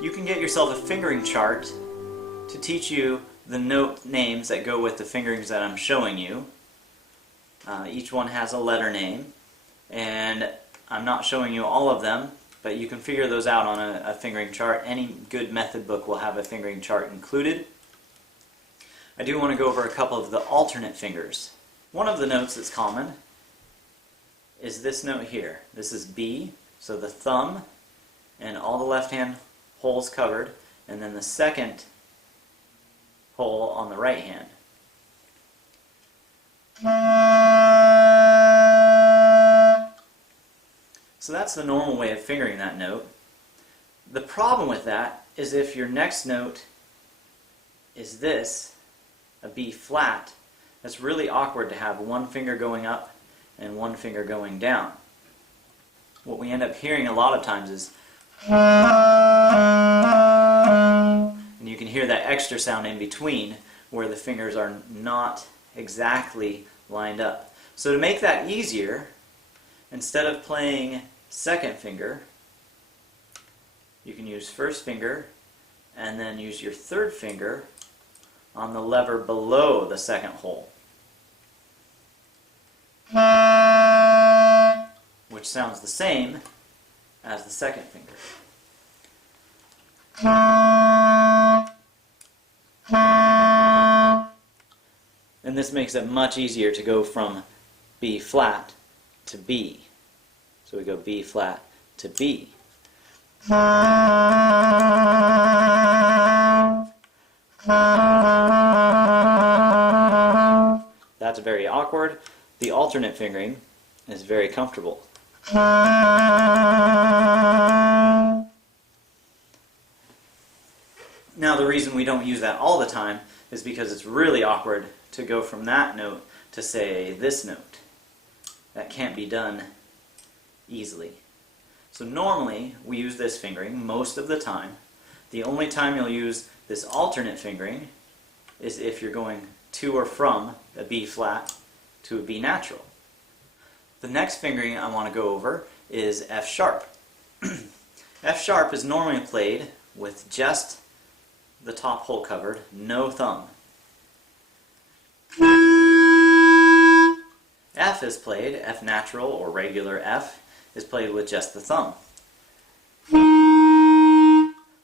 You can get yourself a fingering chart to teach you the note names that go with the fingerings that I'm showing you. Each one has a letter name, and I'm not showing you all of them, but you can figure those out on a fingering chart. Any good method book will have a fingering chart included. I do want to go over a couple of the alternate fingers. One of the notes that's common is this note here. This is B, so the thumb and all the left hand holes covered, and then the second hole on the right hand. So that's the normal way of fingering that note. The problem with that is if your next note is this, a B flat, it's really awkward to have one finger going up and one finger going down. What we end up hearing a lot of times is, and you can hear that extra sound in between where the fingers are not exactly lined up. So to make that easier, instead of playing second finger, you can use first finger and then use your third finger on the lever below the second hole, which sounds the same as the second finger. And this makes it much easier to go from B flat to B. So we go B flat to B. That's very awkward. The alternate fingering is very comfortable. Now the reason we don't use that all the time is because it's really awkward to go from that note to, say, this note. That can't be done easily. So normally we use this fingering most of the time. The only time you'll use this alternate fingering is if you're going to or from a B flat to a B natural. The next fingering I want to go over is F sharp. F sharp is normally played with just the top hole covered, no thumb. F is played, F natural or regular F, is played with just the thumb.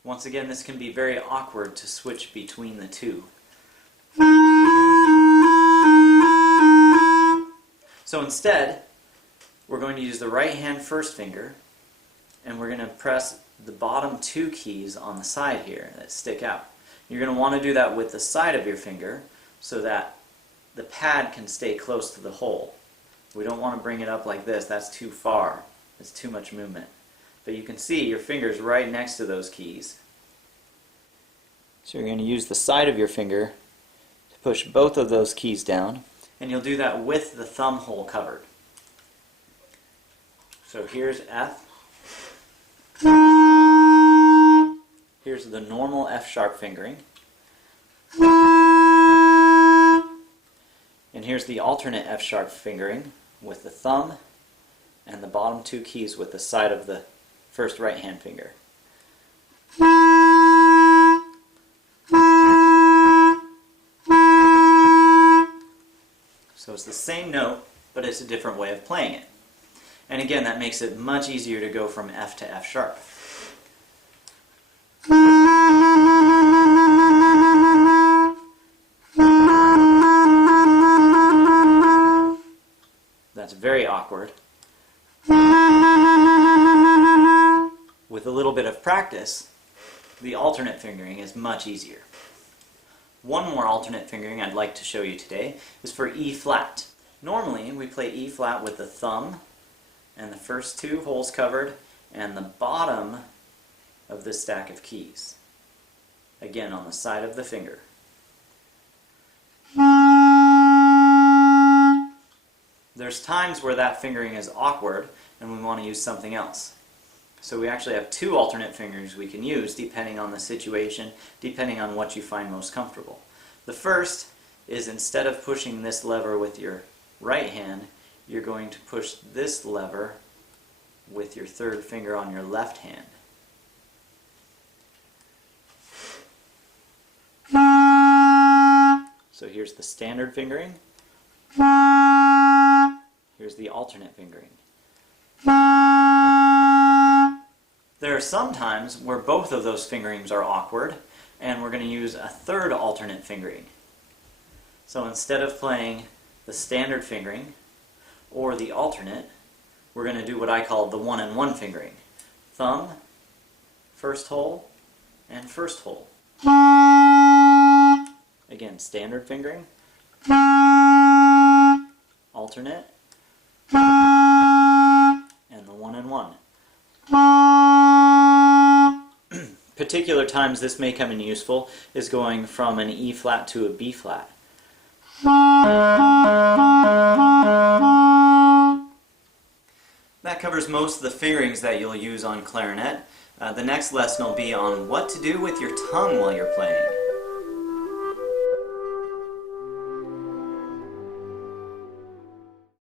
Once again, this can be very awkward to switch between the two. So instead, we're going to use the right hand first finger, and we're going to press the bottom two keys on the side here that stick out. You're going to want to do that with the side of your finger so that the pad can stay close to the hole. We don't want to bring it up like this, that's too far, it's too much movement. But you can see your finger's right next to those keys. So you're going to use the side of your finger to push both of those keys down, and you'll do that with the thumb hole covered. So here's F. Here's the normal F sharp fingering. And here's the alternate F sharp fingering with the thumb and the bottom two keys with the side of the first right hand finger. So it's the same note, but it's a different way of playing it. And again, that makes it much easier to go from F to F sharp. That's very awkward. With a little bit of practice, the alternate fingering is much easier. One more alternate fingering I'd like to show you today is for E flat. Normally, we play E flat with the thumb and the first two holes covered and the bottom of this stack of keys. Again, on the side of the finger. There's times where that fingering is awkward and we want to use something else. So we actually have two alternate fingers we can use depending on the situation, depending on what you find most comfortable. The first is, instead of pushing this lever with your right hand, you're going to push this lever with your third finger on your left hand. So here's the standard fingering. Here's the alternate fingering. There are some times where both of those fingerings are awkward, and we're going to use a third alternate fingering. So instead of playing the standard fingering or the alternate, we're going to do what I call the one-and-one fingering. Thumb, first hole, and first hole. Again, standard fingering, alternate, and the one-and-one. Particular times this may come in useful is going from an E flat to a B flat. That covers most of the fingerings that you'll use on clarinet. The next lesson will be on what to do with your tongue while you're playing.